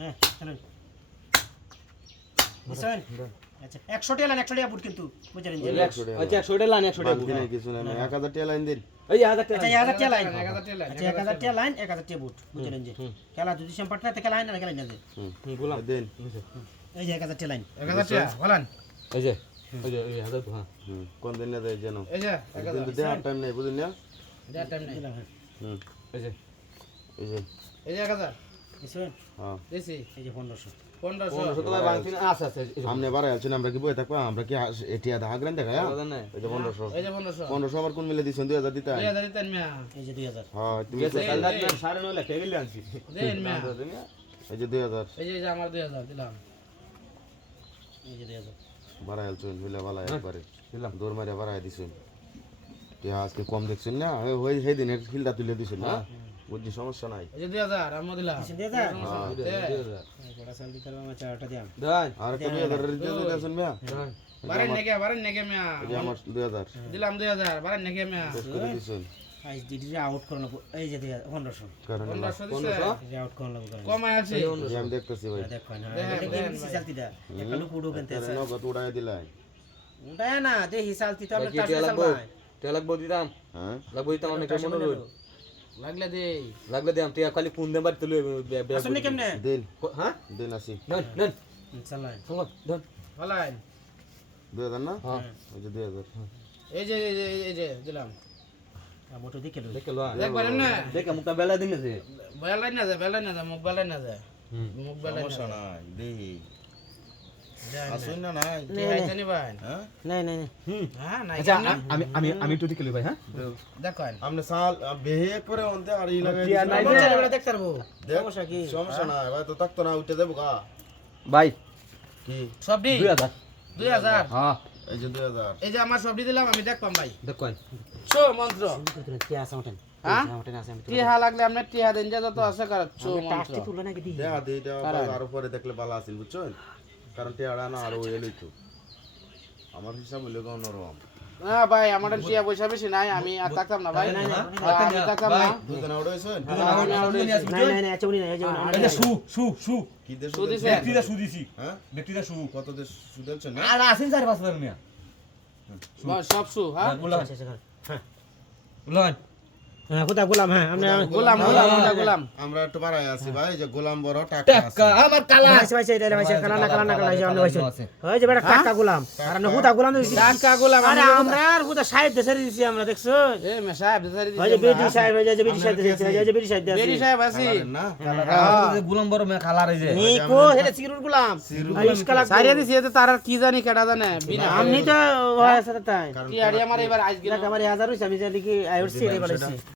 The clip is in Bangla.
হ্যাঁ চলুন বুঝছেন আচ্ছা 100 টাকা লাইন 100 টাকা বুট কিন্তু বুঝলেন যে আচ্ছা 100 টাকা লাইন 100 টাকা বাদ দিনে কিছু না 1000 টাকা লাইন দিন এই 1000 টাকা আচ্ছা 1000 টাকা লাইন 1000 টাকা লাইন আচ্ছা 1000 টাকা লাইন 1000 টাকা বুট বুঝলেন যে খেলা যদি সম্পর্ক না খেলা লাইন না খেলা না দে গোলাম দেন এই যে 1000 টাকা লাইন 1000 টাকা বলেন এই যে 1000 হ্যাঁ কোন দিন না দেয় জানো এই যে কিন্তু দেওয়ার টাইম নেই বুঝলেন না দেড় টাইম নাই দিলাম হ্যাঁ এই যে এই যে এই যে 1000 বুঝছেন হ্যাঁ দিছি এই যে 1500 1500 তো ভাই বাংতিন আচ্ছা আচ্ছা আমনে বাড়াই আছেন আমরা কি বই থাকবো আমরা কি এটিয়া দা গ্রান দেখা এই যে 1500 এই যে 1500 1500 আবার কোন মিলে দিছেন 2000 দিতে 2000 দিতেন মিয়া এই যে 2000 হ্যাঁ তুমি গেছে কাল রাত 9:30 লাখ গেলি আনছি দেন মিয়া এই যে 2000 এই যে আমার 2000 দিলাম এই যে 2000 বাড়াই আছেন মিলে বালা একবারে দিলাম দৌড় মারে বাড়াই দিছেন টিয়া আজকে কম দেখছেন না ওই সেই দিনের খিলটা তুলে দিছেন না বুঝছি সমস্যা নাই এই যে 2000 আমি দিলাম 2000 বড় সাল দিতে আমার 4টা দিলাম দাই আর কত 2000 দিতেছেন মিয়া বারেন নাকি মিয়া এই যে আমার 2000 দিলাম 2000 বারেন নাকি মিয়া শেষ করে দিছেন আইস ডিডি আউট করন এই যে 1500 কারণ 1500 দিছে এই আউট করন লাগবে কমায় আছে এই আমি দেখতেছি ভাই দেখো না এটা চালতি দা একটা লোক উড়ো কেনতে আছে নগদ উড়াই দিলাই উড়ায় না দেখি চালতি তো আমরা কি তার টিয়া লাগবো চালবাই টিয়া লাগবো দিতাম হ্যাঁ লাগবো দিতাম অনেক মনে রইল লাগলে দেই লাগলে দিতাম টিয়া খালি ফোন দেবার তুলে আসলে কেমনে দিন হ্যাঁ দিন আসি নেন নেন চালাই সঙ্গ দেন বলেন 2000 না হ্যাঁ ওই যে 2000 এই যে দিলাম মোটো দিকে লই দেখে লো দেখবেন না দেখে মুখটা বেলা দিন আছে বেলাই না যায় মুখ বেলাই না যায় মুখ বেলাই না যায় নাই দেহি যায় আসুন না নাই নাই জানি ভাই হ্যাঁ নাই নাই হ্যাঁ নাই আচ্ছা আমি আমি আমি একটু দিকে লই ভাই হ্যাঁ দেখেন আমনে সাল বেহে করে অন্তে আর ই লাগাই টিয়া নাই আমরা চাইলে দেখতে পারবো সমস্যা কি সমস্যা নাই ভাই তো তাকতো না উঠে দেব গা ভাই কি সবডি 2000 2000 হ্যাঁ এই যে 2000 এই যে আমার সবডি দিলাম আমি দেখবাম ভাই দেখুন চো মন্ত্র কি আছে ওঠেন হ্যাঁ ওঠেন আছে আমি টিহা লাগলে আপনি টিহা দেন যত আছে কর চো মন্ত্র টাস্টি তুলনা নাকি দি দেয়া দে এটা আর পরে দেখলে ভালো আছিল বুঝছেন কারণ টেড়া না আর ওই লইতো আমার হিসাব হইলো কোন নরম না ভাই আমার টিহা পয়সা বেশি নাই আমি আর থাকতাম না ভাই আমি থাকতাম না দুজনে উড়াইছেন নাই নাই নাই চুনি নাই যাও না এটা সু কি দেশ সু দিছে? ব্যক্তিটা সু দিছি হ্যাঁ ব্যক্তিটা সু কত দেশ সুদেলছেন না আর আসেন 4-5 মিয়া সব সু হ্যাঁ বললাম হ্যাঁ বললাম হ্যাঁ কোথা গোলাম হ্যাঁ আমরা গোলাম আমরা একটু বাড়াই আছি ভাই যে গোলাম বড় টাকা আছে আমার কালা ভাইছে ভাইছে এটা ভাইছে কালা না ভাইছে আমরা ভাইছে ওই যে বেটা টাকা গোলাম আর আমরা হুদা গোলাম দিছি টাকা গোলাম আরে আমরা আর হুদা সাহেব দেশে দিছি আমরা দেখছো এ মে সাহেব দেসারি ওই যে বেটি সাহেব ওই যে বেটি সাহেব দেশে ওই যে বেটি সাহেব দেশে বেরি সাহেব আছি না গুলাম বড় মে কালার এই যে নি কো হেলে সিরুর গোলাম আইস কালা সারিয়া দিছি এতে তার আর কি জানি কেডা জানে বিনা আমনি তো হয় সাথে তাই টিহাড়ি আমার এবার আজ গেল আমার 1000 হইছে আমি যে দেখি আইরছি এবারে